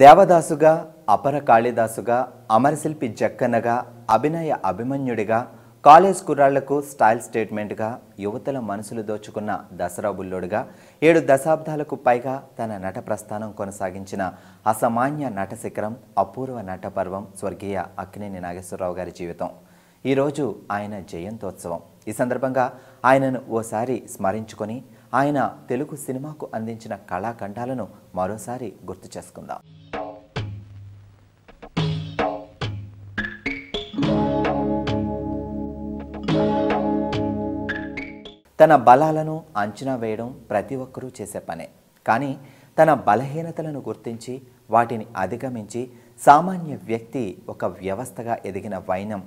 దేవదాసుగా, అపర కాళిదాసుగా, అమరశిల్పి జక్కన్నగా, అభినయ అభిమన్యుడిగా, college కుర్రాళ్లకు style స్టేట్మెంట్గా, యువతల మనసులు దోచుకున్న దసరా బుల్లోడుగా 7 దశాబ్దాలకు పైగా తన నట ప్రస్థానం కొనసాగించిన అసామాన్య నట శిఖరం, అపూర్వ నటపర్వం స్వర్గీయ అక్కినేని నాగేశ్వరరావు గారి జీవితం. ఈరోజు ఆయన జయంతోత్సవం. ఈ సందర్భంగా ఆయనను ఓసారి స్మరించుకొని ఆయన తెలుగు సినిమాకు అందించిన కళాఖండాలను మరోసారి గుర్తు చేసుకుందాం. తన బలాలను అంచనా వేయడం ప్రతి ఒక్కరూ చేసే పనే. కానీ తన బలహీనతలను గుర్తించి వాటిని అధిగమించి సామాన్య వ్యక్తి ఒక వ్యవస్థగా ఎదిగిన వైనం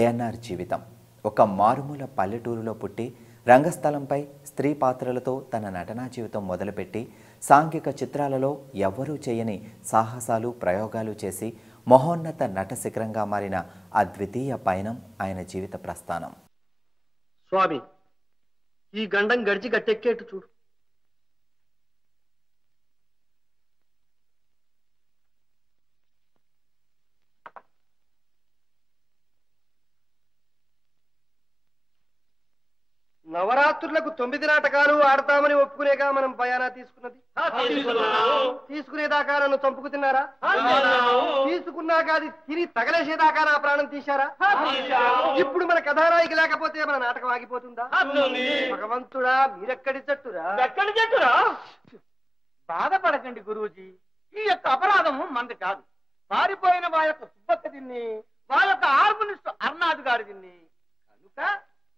ఏఎన్ఆర్ జీవితం. ఒక మారుమూల పల్లెటూరులో పుట్టి రంగస్థలంపై స్త్రీ పాత్రలతో తన నటనా జీవితం మొదలుపెట్టి సాంఘిక చిత్రాలలో ఎవ్వరూ చేయని సాహసాలు ప్రయోగాలు చేసి మహోన్నత నట శిఖరంగా మారిన అద్వితీయ పయనం ఆయన జీవిత ప్రస్థానం. స్వామి, ఈ గండం గడిచి గట్టెక్కేట్టు చూడు. నవరాత్రులకు 9 నాటకాలు ఆడతామని ఒప్పుకునేగా మనం భయానా తీసుకున్నది. తీసుకునేదాకా నన్ను చంపుకు తిన్నారా? తీసుకున్నాక అది తిని తగలేసేదాకా నా ప్రాణం తీశారా? ఇప్పుడు మన కథానాయికి లేకపోతే మన నాటకం ఆగిపోతుందా? భగవంతుడా, మీరెక్కడి జట్టురా? ఎక్కడి జట్టురా? బాధపడకండి గురూజీ, ఈ యొక్క అపరాధం మనది కాదు. పారిపోయిన మా యొక్క సుబ్బక్క తిన్ని, మా యొక్క ఆర్మనిస్ట్ అర్నాథ్ గారి తిన్ని. కనుక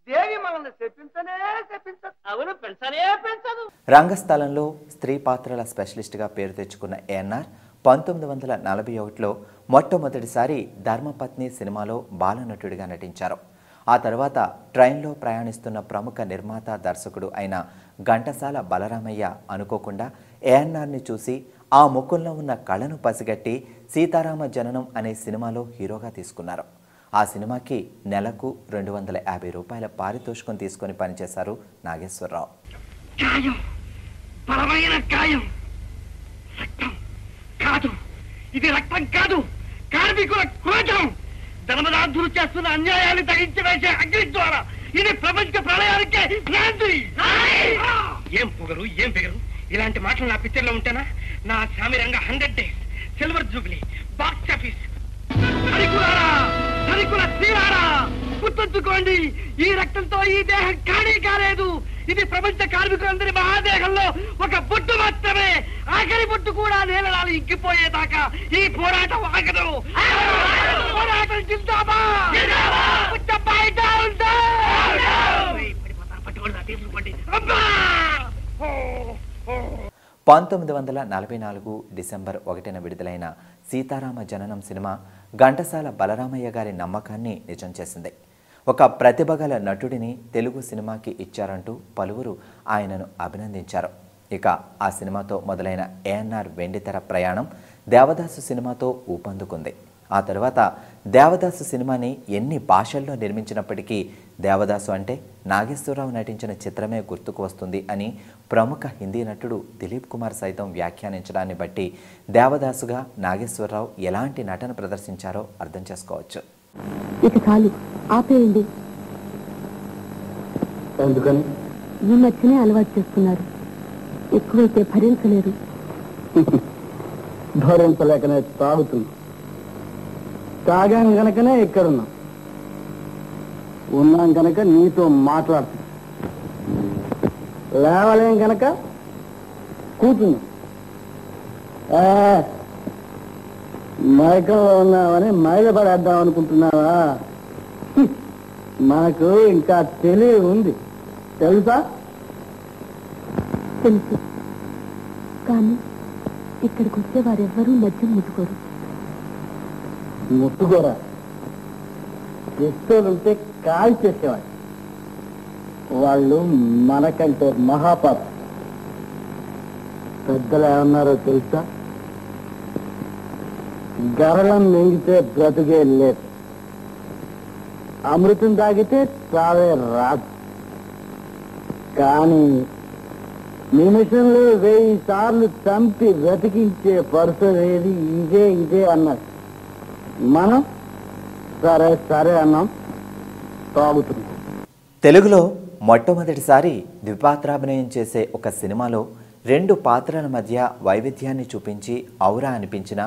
దేవి మనల్ని చెప్పించనే చెప్పించదు. అవును, పెంచనే పెంచదు. రంగస్థలంలో స్త్రీ పాత్రల స్పెషలిస్ట్గా పేరు తెచ్చుకున్న ఏఎన్ఆర్ 1941లో మొట్టమొదటిసారి ధర్మపత్ని సినిమాలో బాలనటుడిగా నటించారు. ఆ తర్వాత ట్రైన్లో ప్రయాణిస్తున్న ప్రముఖ నిర్మాత దర్శకుడు అయిన ఘంటసాల బలరామయ్య అనుకోకుండా ఏఎన్ఆర్ని చూసి ఆ ముఖంలో ఉన్న కళను పసిగట్టి సీతారామ జననం అనే సినిమాలో హీరోగా తీసుకున్నారు. ఆ సినిమాకి నెలకు 250 రూపాయల పారితోషికం తీసుకొని పనిచేశారు నాగేశ్వరరావు. గాయం, బలమైన గాయం. రక్తం కాదు, ఇది రక్తం కాదు, కార్మికుల క్రోధం. ధర్మదార్థులు చేస్తున్న అన్యాయాన్ని తగ్గించి వేసే అగ్ని ద్వారా ఇది ప్రపంచ ప్రళయానికే నాంది. ఏం పొగరు, ఏం బిగరు, ఇలాంటి మాటలు నా పిక్చర్లో ఉంటేనా? నా సామిరంగ 100 days, silver jubilee, box office. సరికుల శ్రీరారా, గుర్తుంచుకోండి, ఈ రక్తంతో ఈ దేహం ఖాళీ కాలేదు. ఇది ప్రపంచ కార్మికులందరి మహాదేహంలో ఒక బొట్టు మాత్రమే. ఆఖరి బొట్టు కూడా నేలలాలు ఇంకిపోయేదాకా ఈ పోరాటం ఆగదు. పోరాటం జిందాబాద్. 1944 డిసెంబర్ 1న విడుదలైన సీతారామ జననం సినిమా ఘంటసాల బలరామయ్య గారి నమ్మకాన్ని నిజం చేసింది. ఒక ప్రతిభగల నటుడిని తెలుగు సినిమాకి ఇచ్చారంటూ పలువురు ఆయనను అభినందించారు. ఇక ఆ సినిమాతో మొదలైన ఏఎన్ఆర్ వెండితెర ప్రయాణం దేవదాసు సినిమాతో ఊపందుకుంది. ఆ తర్వాత దేవదాసు సినిమాని ఎన్ని భాషల్లో నిర్మించినప్పటికీ దేవదాసు అంటే నాగేశ్వరరావు నటించిన చిత్రమే గుర్తుకు వస్తుంది అని ప్రముఖ హిందీ నటుడు దిలీప్ కుమార్ సైతం వ్యాఖ్యానించడాన్ని బట్టి దేవదాసుగా నాగేశ్వరరావు ఎలాంటి నటన ప్రదర్శించారో అర్థం చేసుకోవచ్చు. ఇక చాలు, ఆపేయండి. ఎందుకని? ఈ మధ్యనే అలవాటు చేస్తున్నారు, ఎక్కువైతే భరించలేరు. భరించలేకనే తాగుతున్నా. తాగాం కనుకనే ఇక్కడున్నాం. ఉన్నాం కనుక నీతో మాట్లాడుతున్నాం. లేవలేం కనుక కూర్చున్నాం. మైకంలో ఉన్నామని మైలపడేద్దాం అనుకుంటున్నావా? మనకు ఇంకా తెలివి ఉంది, తెలుసా? తెలుసు, కానీ ఇక్కడికి వస్తే వారెవ్వరూ మద్యం ముట్టుకోరు. ముట్టుకోరా? ఎత్తులుంటే కాల్ చేసేవాడు. వాళ్ళు మనకంటే మహాపాప. పెద్దలు ఏమన్నారో తెలుసా? గరళం మింగితే బ్రతుకే లేదు, అమృతం తాగితే చావే రాదు. కానీ నిమిషంలో 1000 సార్లు చంపి వెతికించే పర్సన్ ఏది ఇదే అన్నారు. మనం సరే సరే అన్నాం, తాగుతున్నాం. తెలుగులో మొట్టమొదటిసారి ద్విపాత్రాభినయం చేసే ఒక సినిమాలో 2 పాత్రల మధ్య వైవిధ్యాన్ని చూపించి ఔరా అనిపించిన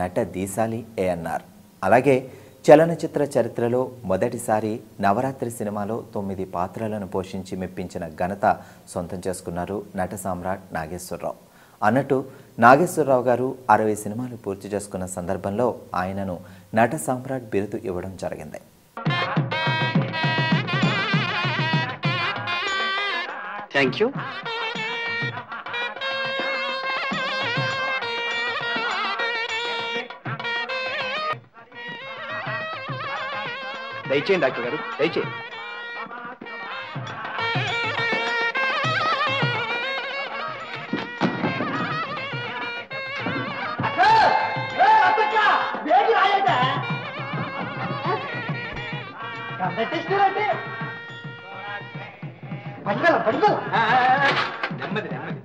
నట దీశాలి ఏఎన్ఆర్. అలాగే చలనచిత్ర చరిత్రలో మొదటిసారి నవరాత్రి సినిమాలో 9 పాత్రలను పోషించి మెప్పించిన ఘనత సొంతం చేసుకున్నారు నట సామ్రాట్ నాగేశ్వరరావు. అన్నట్టు నాగేశ్వరరావు గారు 60 సినిమాలు పూర్తి చేసుకున్న సందర్భంలో ఆయనను నట సామ్రాట్ బిరుదు ఇవ్వడం జరిగింది. Thank you. దయచేయండి డాక్టర్ గారు, దయచేయండి. నెమ్మది నెమ్మది.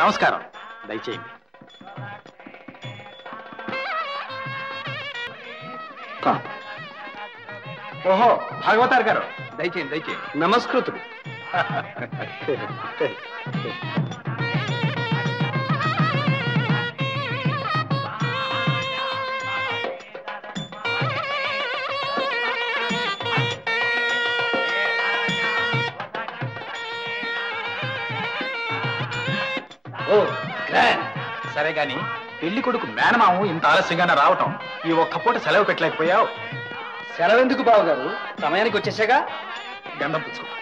నమస్కారం, దయచేయండి. ఓహో, భాగవతార్ గారు, దయచేయండి దయచేయండి. నమస్కృతుడు. ఓ సరే గాని, పెళ్లి కొడుకు మేనమాము ఇంత ఆలస్యంగానే రావటం, ఈ ఒక్క పూట సెలవు పెట్టలేకపోయావు. సెలవు ఎందుకు బావగారు, సమయానికి వచ్చేసాగా. గంధం పుచ్చుకో.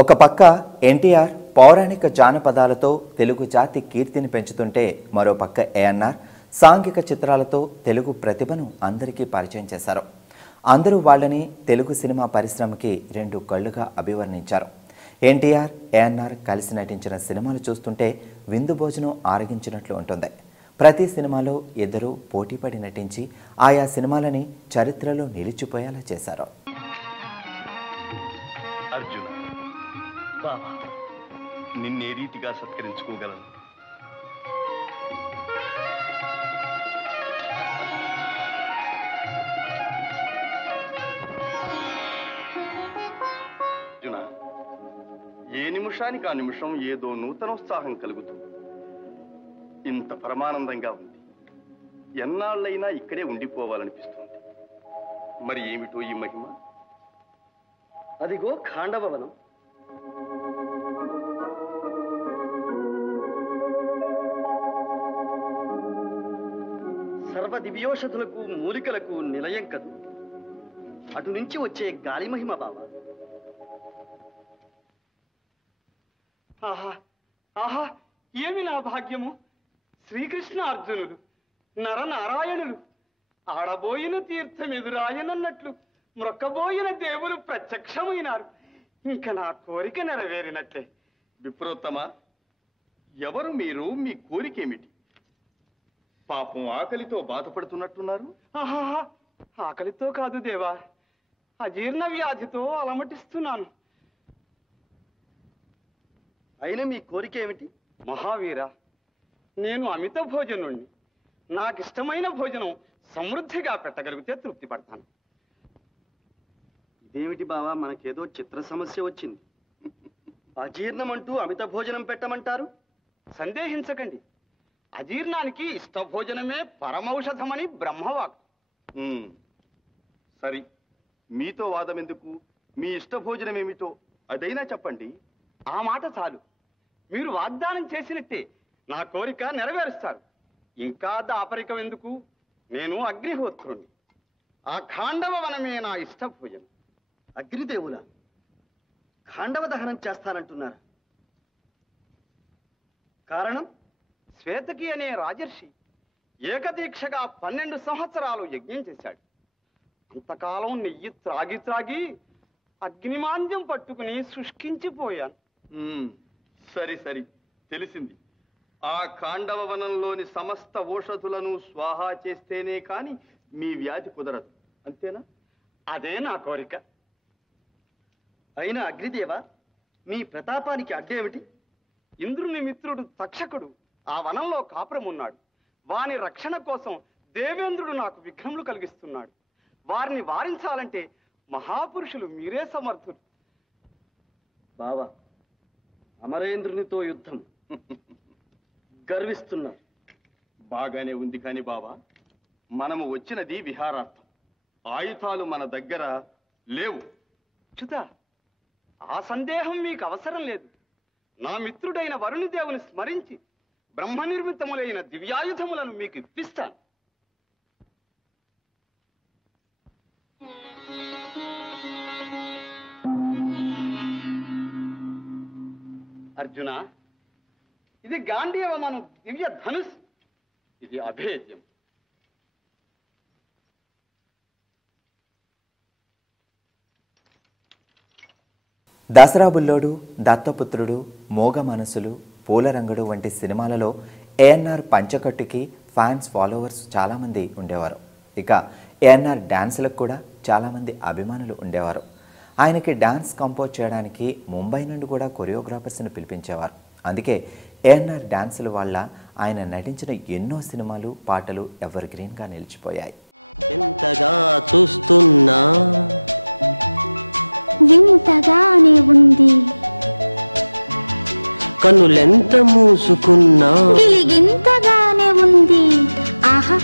ఒక పక్క ఎన్టీఆర్ పౌరాణిక జానపదాలతో తెలుగు జాతి కీర్తిని పెంచుతుంటే, మరో పక్క ఏఎన్ఆర్ సాంఘిక చిత్రాలతో తెలుగు ప్రతిభను అందరికీ పరిచయం చేశారు. అందరూ వాళ్ళని తెలుగు సినిమా పరిశ్రమకి 2 కళ్ళుగా అభివర్ణించారు. ఎన్టీఆర్ ఏఎన్ఆర్ కలిసి నటించిన సినిమాలు చూస్తుంటే విందు భోజనం ఆరగించినట్లు ఉంటుంది. ప్రతి సినిమాలో ఇద్దరు పోటీపడి నటించి ఆయా సినిమాలని చరిత్రలో నిలిచిపోయేలా చేశారు. అర్జున బాబా, నిన్నే రీతిగా సత్కరించుకోగలను? అర్జున, ఏ నిమిషానికి ఆ నిమిషం ఏదో నూతనోత్సాహం కలుగుతుంది. ఇంత పరమానందంగా ఉంది. ఎన్నాళ్ళైనా ఇక్కడే ఉండిపోవాలనిపిస్తుంది. మరి ఏమిటో ఈ మహిమ? అదిగో ఖాండవవనం. సర్వ దివ్యోషధులకు మూలికలకు నిలయం కదు. అటు నుంచి వచ్చే గాలి మహిమ బావ. ఆహా ఆహా, ఏమి నా భాగ్యము! శ్రీకృష్ణ అర్జునుడు నరనారాయణులు ఆడబోయిన తీర్థం ఎదురాయనన్నట్లు మ్రొక్కబోయిన దేవులు ప్రత్యక్షమైనారు. ఇంక నా కోరిక నెరవేరినట్లే. విప్రోత్తమ, ఎవరు మీరు? మీ కోరికేమిటి? పాపం ఆకలితో బాధపడుతున్నట్టున్నారు. ఆహా, ఆకలితో కాదు దేవా, అజీర్ణ వ్యాధితో అలమటిస్తున్నాను. అయినా మీ కోరిక ఏమిటి? మహావీర, నేను అమిత భోజనుణ్ణి. నాకిష్టమైన భోజనం సమృద్ధిగా పెట్టగలిగితే తృప్తి పడతాను. ఇదేమిటి బావా, మనకేదో చిత్ర సమస్య వచ్చింది. అజీర్ణమంటూ అమిత భోజనం పెట్టమంటారు? సందేహించకండి, అజీర్ణానికి ఇష్టభోజనమే పరమౌషధమని బ్రహ్మవాక్. సరి, మీతో వాదం ఎందుకు? మీ ఇష్టభోజనం ఏమిటో అదైనా చెప్పండి. ఆ మాట చాలు. మీరు వాగ్దానం చేసినట్టే నా కోరిక నెరవేరుస్తారు. ఇంకా దాపరికం ఎందుకు? నేను అగ్నిహోత్రుణ్ణి. ఆ ఖాండవ వనమే నా ఇష్ట భోజనం. అగ్నిదేవుల ఖాండవ దహనం చేస్తానంటున్నారు. కారణం, శ్వేతకి అనే రాజర్షి ఏకదీక్షగా 12 సంవత్సరాలు యజ్ఞం చేశాడు. అంతకాలం నెయ్యి త్రాగి త్రాగి అగ్నిమాంద్యం పట్టుకుని శుష్కించిపోయాను. సరి సరి, తెలిసింది. ఆ ఖాండవ వనంలోని సమస్త ఔషధులను స్వాహా చేస్తేనే కాని మీ వ్యాధి కుదరదు, అంతేనా? అదే నా కోరిక. అయినా అగ్నిదేవ, మీ ప్రతాపానికి అడ్డేమిటి? ఇంద్రుని మిత్రుడు తక్షకుడు ఆ వనంలో కాపురం ఉన్నాడు. వాని రక్షణ కోసం దేవేంద్రుడు నాకు విఘ్నములు కలిగిస్తున్నాడు. వారిని వారించాలంటే మహాపురుషులు మీరే సమర్థులు. బావా, అమరేంద్రునితో యుద్ధం గర్విస్తున్నారు. బాగానే ఉంది కాని బావా, మనము వచ్చినది విహారార్థం. ఆయుధాలు మన దగ్గర లేవు. చుతా, ఆ సందేహం మీకు అవసరం లేదు. నా మిత్రుడైన వరుణిదేవుని స్మరించి బ్రహ్మ నిర్మితములైన దివ్యాయుధములను మీకు ఇప్పిస్తాను. అర్జున, ఇది గాంధీవమను దివ్య ధనుస్. ఇది అభేద్యం. దసరా బుల్లోడు, దత్తపుత్రుడు, మోగ మనసులు, పూలరంగడు వంటి సినిమాలలో ఏఎన్ఆర్ పంచకట్టుకి ఫ్యాన్స్ ఫాలోవర్స్ చాలామంది ఉండేవారు. ఇక ఏఎన్ఆర్ డ్యాన్సులకు కూడా చాలామంది అభిమానులు ఉండేవారు. ఆయనకి డ్యాన్స్ కంపోజ్ చేయడానికి ముంబై నుండి కూడా కొరియోగ్రాఫర్స్ని పిలిపించేవారు. అందుకే ఏఎన్ఆర్ డ్యాన్సుల వల్ల ఆయన నటించిన ఎన్నో సినిమాలు, పాటలు ఎవర్ గ్రీన్గా నిలిచిపోయాయి. ఎంతగా చూస్తున్నా వింతగానే ఉంది, కనులెంత మూసుకున్నా గిలిగింతగానే ఉంది. ఆహా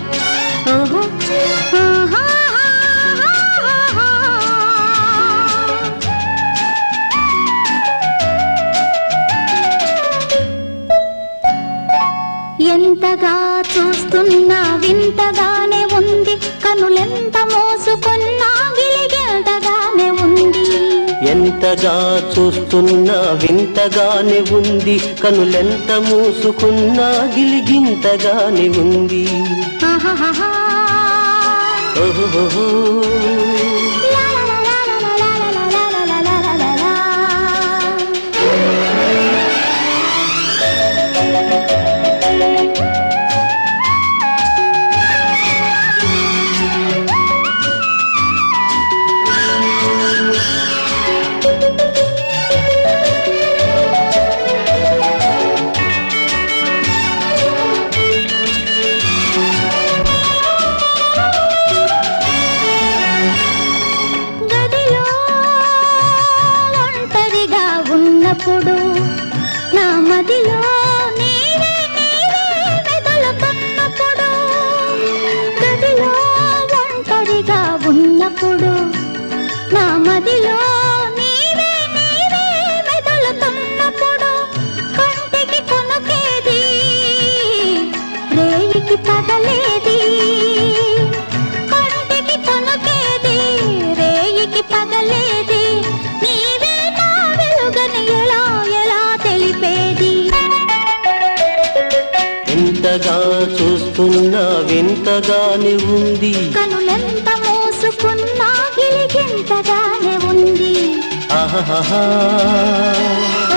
ఓహో ఆహా ఎంతగా చూస్తున్నా వింతగానే ఉంది, కనులెంత మోసుకున్నా గిలిగింతగానే ఉంది. ఎంతగా చూస్తున్నా వింతగానే ఉంది, కనులెంత మూసుకున్నా గిలిగింతగానే ఉంది. ఆహాహా ఓహో నా మదిలో నీవే నీవే మెదలుతున్నప్పుడు, గదిలో ఒంటరిగా ఉన్నప్పుడు నా మదిలో నీవే నీవే మెదలుతున్నప్పుడు, కంటికి కొనుకేది రేయికి పగలేది, కంటికి కొనుకేది రేయికి పగలేది, నీవే నా వెలుగని ఎలా ఎలా తెలిపేది. ఎంతగా చూస్తున్నా వింతగానే ఉంది, కనులెంత మోసుకున్నా గిలిగింతగానే ఉంది. ఆహాహా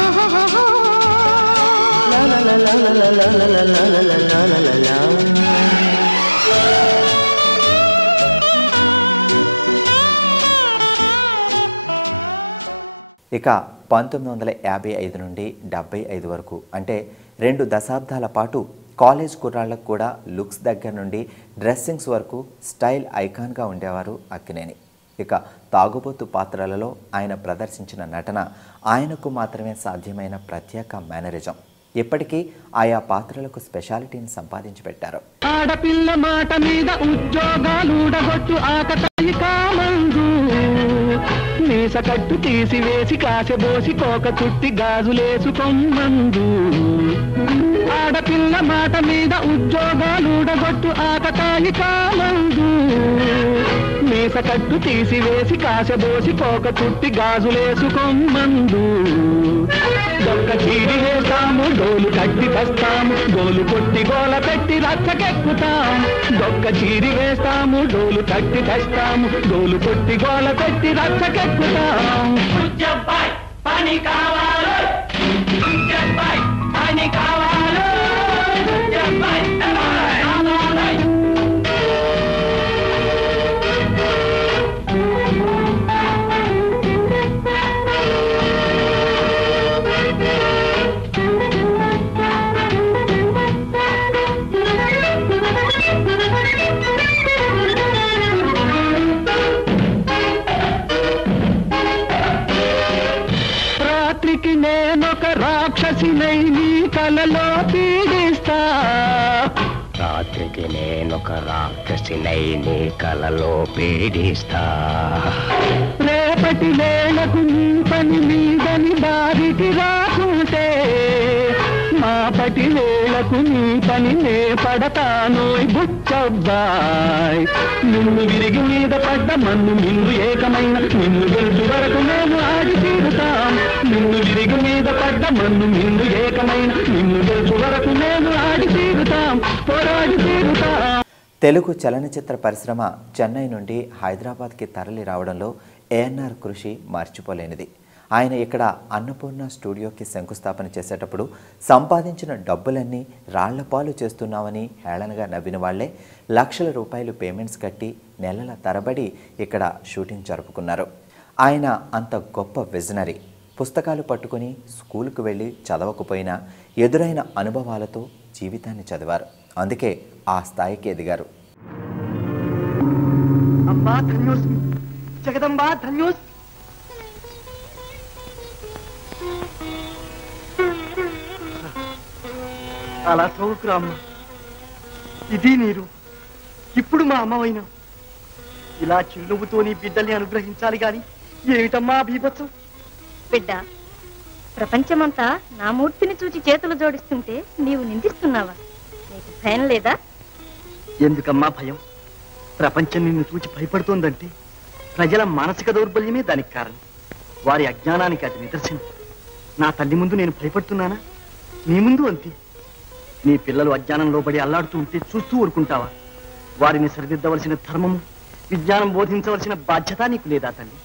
ఓహోహో లా లా లా లా లా లా లా లా లా లా లా లా లా. ఇక 1955 నుండి 75 వరకు అంటే 2 దశాబ్దాల పాటు కాలేజ్ కుర్రాళ్ళకు కూడా లుక్స్ దగ్గర నుండి డ్రెస్సింగ్స్ వరకు స్టైల్ ఐకాన్గా ఉండేవారు అక్కినేని. ఇక తాగుబోతు పాత్రలలో ఆయన ప్రదర్శించిన నటన ఆయనకు మాత్రమే సాధ్యమైన ప్రత్యేక మేనరిజం ఇప్పటికీ ఆయా పాత్రలకు స్పెషాలిటీని సంపాదించి పెట్టారు. ఆడపిల్ల మాట మీద ఉద్యోగాలుడగొట్టు ఆకతాయి కామందు, నే మీస కట్టు తీసివేసి కాసెబోసి కోక చుట్టి గాజులేసుకొమ్మందు ఆడపిల్ల మాట మీద ఉద్యోగాలుడగొట్టు ఆకతాయి కామందు మీస కట్టు తీసివేసి కాసెబోసి కోక చుట్టి గాజులేసుకొమ్మందు దొక్క చీరి వేస్తాము డోలు కట్టి తెస్తాము గోలు కొట్టి గోల పెట్టి రచ్చకెక్కుతాం దొక్క చీరి వేస్తాము డోలు కట్టి తెస్తాము గోలు కొట్టి గోల పెట్టి రచ్చకెక్కుతాం పని కావాలి పని కావాలి రాత్రికి నేనొక రాక్షసినై నీ కలలో పీడిస్తా రాత్రికి నేనొక రాక్షసినై నీ కలలో పీడిస్తా రేపటి వేళకు నీ పని మీదని దారికి రాకుంటే మాపటి వేళకు నీ పని నే పడతానోయ్ బుచ్చబ్బాయ్ నిన్ను విరిగి మీద పడ్డ మన్ను నిన్ను ఏకమైన నిన్ను గెలుచు వరకు మేము ఆడి తీరుతాం నిన్ను విరిగి మీద పడ్డ మన్ను నిన్ను ఏకమైన నిన్ను గెలుచు వరకు మేము ఆడి తీరుతాం పోరాడి తీరుతాం. తెలుగు చలనచిత్ర పరిశ్రమ చెన్నై నుండి హైదరాబాద్కి తరలి రావడంలో ఏఎన్ఆర్ కృషి మర్చిపోలేనిది. ఆయన ఇక్కడ అన్నపూర్ణ స్టూడియోకి శంకుస్థాపన చేసేటప్పుడు సంపాదించిన డబ్బులన్నీ రాళ్లపాలు చేస్తున్నామని హేళనగా నవ్విన వాళ్లే లక్షల రూపాయలు పేమెంట్స్ కట్టి నెలల తరబడి ఇక్కడ షూటింగ్ జరుపుకున్నారు. ఆయన అంత గొప్ప విజనరీ. పుస్తకాలు పట్టుకుని స్కూలుకు వెళ్ళి చదవకపోయినా ఎదురైన అనుభవాలతో జీవితాన్ని చదివారు. అందుకే ఆ స్థాయికి ఎదిగారు. అమ్మా ధన్యోస్మి, జగదంబా ధన్యోస్మి. అలా చదువుకురామ్మ, ఇది నీరు. ఇప్పుడు మా అమ్మవైనా ఇలా చిరునవ్వుతో నీ బిడ్డల్ని అనుగ్రహించాలి గాని ఏమిటమ్మా బీభత్సం? బిడ్డ, ప్రపంచమంతా నా మూర్తిని చూచి చేతులు జోడిస్తుంటే నీవు నిందిస్తున్నావా? నీకు భయం లేదా? ఎందుకమ్మా భయం? ప్రపంచం నిన్ను చూచి భయపడుతోందంటే ప్రజల మానసిక దౌర్బల్యమే దానికి కారణం. వారి అజ్ఞానానికి అది నిదర్శనం. నా తల్లి ముందు నేను భయపడుతున్నానా? నీ ముందు అంతే. నీ పిల్లలు అజ్ఞానంలో పడి అల్లాడుతూ ఉంటే చూస్తూ ఊరుకుంటావా? వారిని సరిదిద్దవలసిన ధర్మము, విజ్ఞానం బోధించవలసిన బాధ్యత నీకు లేదా తల్లి?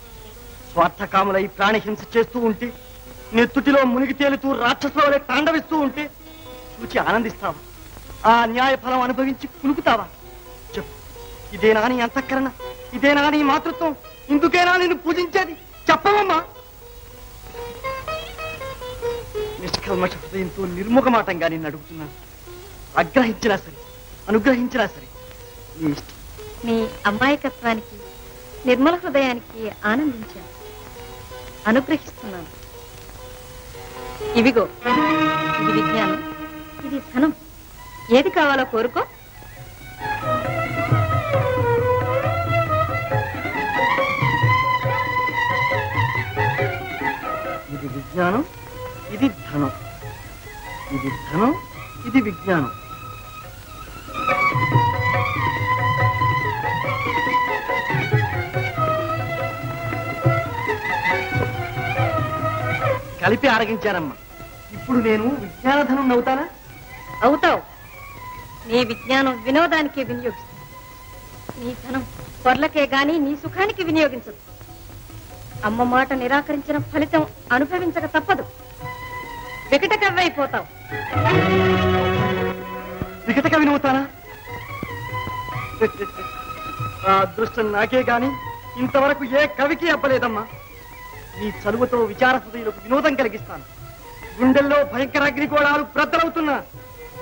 స్వార్థకాములై ప్రాణహింస చేస్తూ ఉంటే, నెత్తుటిలో మునిగి తేలుతూ రాక్షసుల వలె తాండవిస్తూ ఉంటే చూచి ఆనందిస్తావా? ఆ న్యాయ ఫలం అనుభవించి కులుకుతావా? చెప్పు, ఇదేనా నీ అంతఃకరణ? ఇదేనా నీ మాతృత్వం? ఇందుకేనా నిన్ను పూజించేది? చెప్పవమ్మా. నిష్కల్మష హృదయంతో నిర్ముఖమాటంగా నిన్ను అడుగుతున్నాను. అగ్రహించినా సరే, అనుగ్రహించినా సరే నీ ఇష్టం. నీ అమాయకత్వానికి, నిర్మల హృదయానికి ఆనందించాను, అనుగ్రహిస్తున్నాను. ఇవిగో, ఇది విజ్ఞానం, ఇది ధనం. ఏది కావాలో కోరుకో. ఇది విజ్ఞానం, ఇది ధనం. ఇది ధనం, ఇది విజ్ఞానం. కలిపి ఆరగించారమ్మా. ఇప్పుడు నేను విజ్ఞానధనం అవుతానా? అవుతావు. నీ విజ్ఞానం వినోదానికి వినియోగిస్తుంది. నీ ధనం పొర్లకే గాని నీ సుఖానికి వినియోగించదు. అమ్మ మాట నిరాకరించిన ఫలితం అనుభవించక తప్పదు. వికట కవ్వైపోతావు. వికట కవినవుతానా? ఆ అదృష్టం నాకే గాని ఇంతవరకు ఏ కవికి అవ్వలేదమ్మా. నీ చదువుతో విచార హృదయులకు వినోదం కలిగిస్తాను. గుండెల్లో భయంకర అగ్నిగోళాలు బ్రద్దలవుతున్నా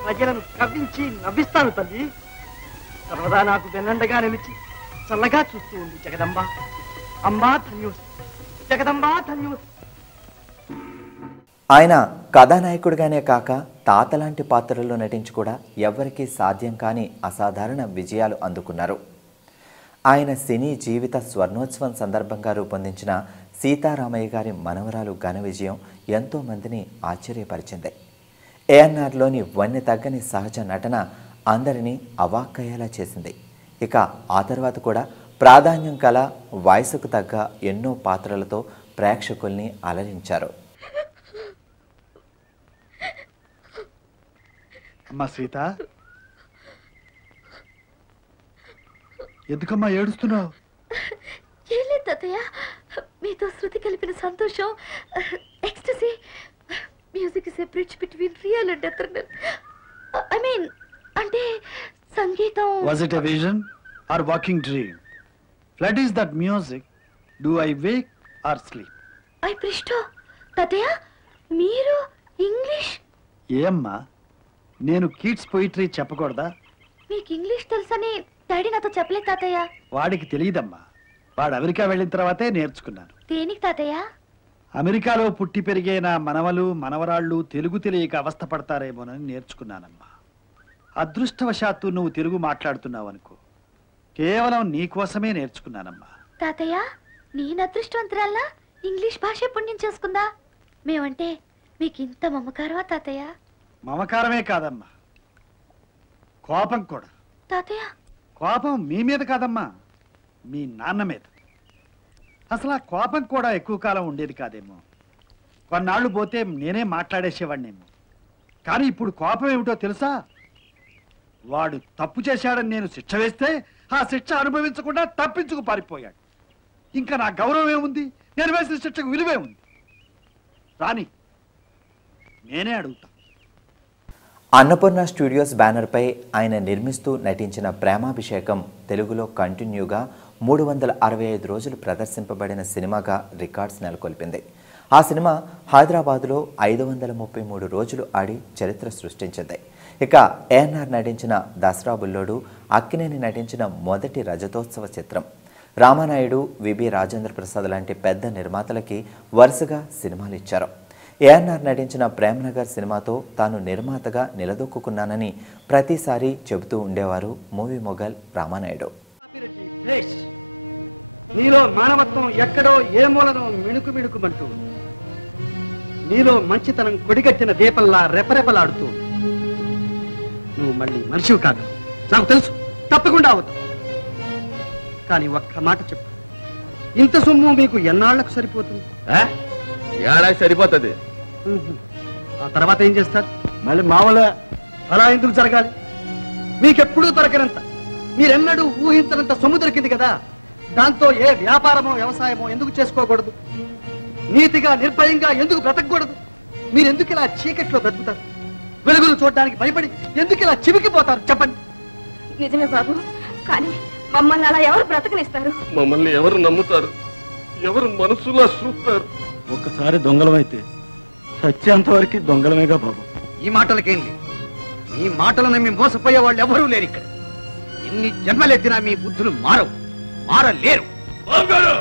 ప్రజలను కవ్వించి నవ్విస్తాను తల్లి. సర్వదా నాకు వెన్నండగా నిలిచి చల్లగా చూస్తూ ఉంది జగదంబ. అంబా ధన్యోస్, జగదంబా ధన్యోస్. ఆయన కథానాయకుడిగానే కాక తాతలాంటి పాత్రల్లో నటించి కూడా ఎవ్వరికీ సాధ్యం కాని అసాధారణ విజయాలు అందుకున్నారు. ఆయన సినీ జీవిత స్వర్ణోత్సవం సందర్భంగా రూపొందించిన సీతారామయ్య గారి మనవరాలు ఘన విజయం ఎంతో మందిని ఆశ్చర్యపరిచింది. ఏఎన్ఆర్లోని వన్నె తగ్గని సహజ నటన అందరినీ అవాక్కయ్యేలా చేసింది. ఇక ఆ తర్వాత కూడా ప్రాధాన్యం కల వయసుకు తగ్గ ఎన్నో పాత్రలతో ప్రేక్షకుల్ని అలరించారు. అమ్మా సీత, ఎందుకమ్మా ఏడుస్తున్నావు? ఏం లేదు తాతయ్య, మీతో శృతి కలిపిన సంతోషం, ecstasy. Music is a bridge between real and eternal. I mean అంటే సంగీతం. Was it a vision or walking dream? What is that music? Do I wake or sleep? ఐ ప్రిష్టో తాతయ్య, మీరు ఇంగ్లీష్? ఏమ్మా, నేను కిడ్స్ పోయిటరీ చెప్పకూడదా? మీకు ఇంగ్లీష్ తెలుసని డాడీ నాతో చెప్పలేదు తాతయ్య. వాడికి తెలియదమ్మా, వాడు అమెరికా వెళ్ళిన తర్వాతే నేర్చుకున్నాను. దేనికి తాతయ్య? అమెరికాలో పుట్టి పెరిగే నా మనవలు మనవరాళ్ళు తెలుగు తెలియక అవస్థ పడతారేమోనని నేర్చుకున్నానమ్మా. అదృష్టవశాత్తు నువ్వు తెలుగు మాట్లాడుతున్నావు అనుకో, కేవలం నీ కోసమే నేర్చుకున్నానమ్మా. తాతయ్య, నేను అదృష్టవంతురాల్లా ఇంగ్లీష్ భాష పుణ్యం చేసుకుందా? మేమంటే మీకు ఇంత మమకారమా తాతయ్య? మమకారమే కాదమ్మా, కోపం కూడా. తాతయ్య, కోపం మీ మీద కాదమ్మా, మీ నాన్న మీద. అసలు ఆ కోపం కూడా ఎక్కువ కాలం ఉండేది కాదేమో. కొన్నాళ్ళు పోతే నేనే మాట్లాడేసేవాడినేమో. కానీ ఇప్పుడు కోపం ఏమిటో తెలుసా? వాడు తప్పు చేశాడని నేను శిక్ష వేస్తే ఆ శిక్ష అనుభవించకుండా తప్పించుకు పారిపోయాడు. ఇంకా నా గౌరవం ఏముంది? నేను వేసిన శిక్షకు విలువే ఉంది. రాని నేనే అడుగుతా. అన్నపూర్ణ స్టూడియోస్ బ్యానర్పై ఆయన నిర్మిస్తూ నటించిన ప్రేమాభిషేకం తెలుగులో కంటిన్యూగా 365 రోజులు ప్రదర్శింపబడిన సినిమాగా రికార్డ్స్ నెలకొల్పింది. ఆ సినిమా హైదరాబాదులో 533 రోజులు ఆడి చరిత్ర సృష్టించింది. ఇక ఏఎన్ఆర్ నటించిన దసరా బుల్లోడు, అక్కినేని నటించిన మొదటి రజతోత్సవ చిత్రం. రామానాయుడు, విబి రాజేంద్ర ప్రసాద్ లాంటి పెద్ద నిర్మాతలకి వరుసగా సినిమాలు ఇచ్చారు. ఏఎన్ఆర్ నటించిన ప్రేమ్నగర్ సినిమాతో తాను నిర్మాతగా నిలదొక్కున్నానని ప్రతిసారి చెబుతూ ఉండేవారు మూవీ మొగల్ రామానాయుడు. నీలో మానవత్వం ఎక్కడో ఏ మూలనో మిణుకు మిణుకుమంటూ, నీలో మంచితనం కొడిగట్టిన దీపంలా రెపరెపలాడుతూ, నువ్వు మళ్ళీ మనిషివి కాదు నాకు తెలుసు, తప్పకుండా అవుతావు. కానీ ఒక్క మాట చెప్పు, ఇంత సొమ్ము మీకు ఎన్నాళ్లకు సరిపోతుంది? ఏడాది సరిపోతుంది. ఆ తర్వాత ఏం చేస్తారు? మళ్ళీ మామూలుగా అలా ఎందుకు జరగాలి? మీకెప్పుడూ దొరకనంత, మీరెన్నడూ ఊహించనంత సొమ్ము దొరికింది కదా, దాంతో ఏ వ్యాపారమో వ్యవసాయమో ఎందుకు చేసుకోకూడదు? నీతిగా నిర్భయంగా ఎందుకు బ్రతకూడదు? మీరెందుకు ఇలా చీకట్లో బ్రతుకుతారు? వెలుగులు చూడడానికి భయపడి ఎందుకు ఇలా చివికిపోతారు? చెప్పండి. నిజమే బాబు, కానీ మమ్మల్ని అలా ఎవరు బ్రతకనిస్తారు? మమ్మల్ని ఎవరు నమ్ముతారు? ఎవరు మనసులో చూస్తారు? ఒక్కసారి దొంగలమైతే సత్యాంత వరకు దొంగలమేగా బాబు. ఈ మాటలకేంటి? మీ మాటలు నమ్మి మోసపోయే వాళ్ళు ఎవరూ లేరు ఇక్కడ. ఎన్ని జన్మలెత్తినా మీ బుద్ధులు మారలేరు. బాబు గారు,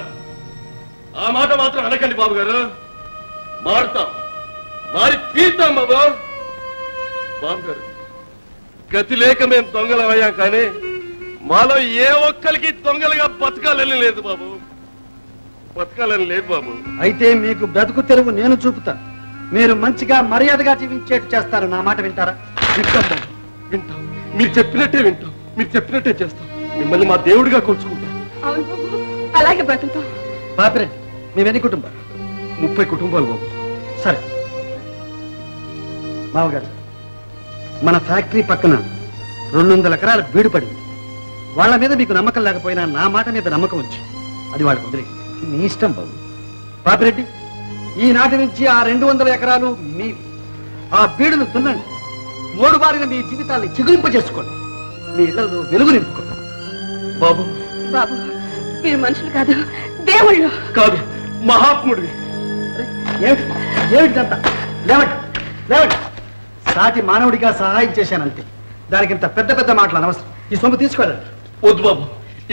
ఆ మాట మాత్రం అనకండి బాబు గారు. మారుతాం, మారి తీరుతాం బాబు. బాబు గారు, గతి లేక మేము దొంగలమయ్యాం, కానీ మాలో ఏ ఒక్కరికి దొంగలుగా బతకాలని లేదు బాబు, బతకాలని లేదు బాబు. అయితే మీకు బ్రతుకు తెరువు నేను చూపుతా. మీరు మంచిగా మర్యాదగా జీవించేట్టు చేస్తారు. నా మాట వింటారా? వింటాం బాబు, వింటాం. మీరు చెప్పినట్టే వింటాం, మీరు చెప్పినట్టే చేస్తాం. మిమ్మల్ని మా దేవుడిగా కొలుచుకుంటాం. అవును బాబు, అలాగే బ్రతుకుతాం. పాపిరెడ్డి, మేమెన్ని కుటుంబాలు? 30 కుటుంబాలు బాబు. సరే మామగారు, మన ఫ్యాక్టరీ పక్కన 200 ఎకరాల బీడు పడింది. వాళ్ళ మీద మీకు నమ్మకం లేకపోయినా నా మాట మీద నమ్మకం వచ్చి అది వాడు వదిలే. నీ ఇష్టం బాబు. పాపిరెడ్డి, ఈనాటి నుంచి ఆ 200 ఎకరాలు మీ. ఆ బీడును దున్నండి. మోడుబారిన మీ జీవితాన్ని చిగురింపజేసుకోండి. మీ ఇళ్లలో వెలుగు నింపుకోండి. బాబు బాబు, మీరు మనుషులు కాదు, దేవుళ్ళు. కాదు, మహాత్ముడివి. ఏమిటిదంతా? లేవండి, లేవండి. సాటి మానవుడిగా సహాయం చేశానంతే. దానికి ఇంత పెద్ద పెద్ద మాటలు అనవసరం. ఈ సొమ్ము తీసుకోవాలండి. వద్దు బాబు,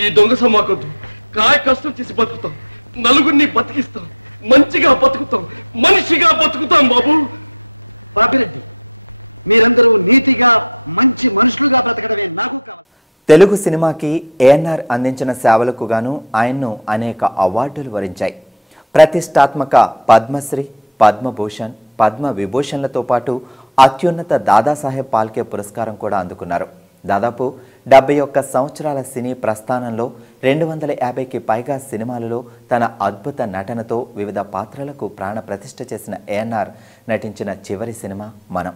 ఈ దొంగ సొమ్మాకొద్దు. కాయ కష్టం చేసి బతుకుతాం, నలుగురిని బతికిస్తాం, మంచిగా బతుకుతాం, మనిషిగా బతుకుతాం బాబు. పాపిరెడ్డి, మీరందరూ నీతిగా మంచి మనుషులుగా బ్రతకడమే నాకు కావాలి. తెలుగు సినిమాకి ఏఎన్ఆర్ అందించిన సేవలకు గాను ఆయన్ను అనేక అవార్డులు వరించాయి. ప్రతిష్టాత్మక పద్మశ్రీ, పద్మభూషణ్, పద్మ విభూషణ్లతో పాటు అత్యున్నత దాదాసాహెబ్ ఫాల్కే పురస్కారం కూడా అందుకున్నారు. దాదాపు 71 సంవత్సరాల సినీ ప్రస్థానంలో 250కి పైగా సినిమాలలో తన అద్భుత నటనతో వివిధ పాత్రలకు ప్రాణ ప్రతిష్ఠ చేసిన ఏఎన్ఆర్ నటించిన చివరి సినిమా మనం.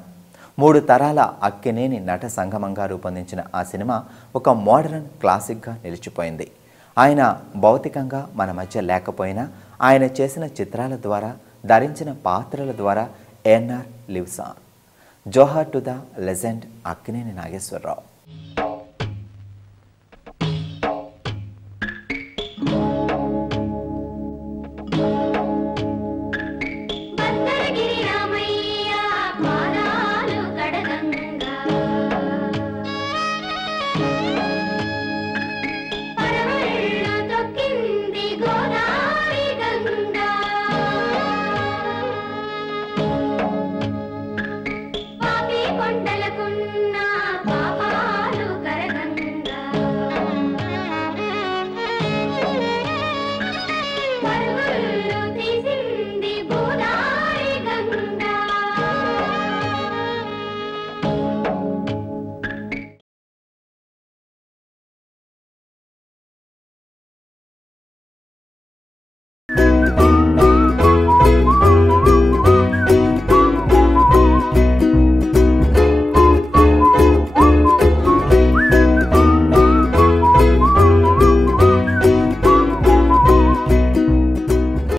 3 తరాల అక్కినేని నట సంగమంగా రూపొందించిన ఆ సినిమా ఒక మోడర్న్ క్లాసిక్గా నిలిచిపోయింది. ఆయన భౌతికంగా మన మధ్య లేకపోయినా ఆయన చేసిన చిత్రాల ద్వారా, ధరించిన పాత్రల ద్వారా ఏఎన్ఆర్ లివ్స్ ఆన్. జోహార్ to the legend Akkineni Nageswararao.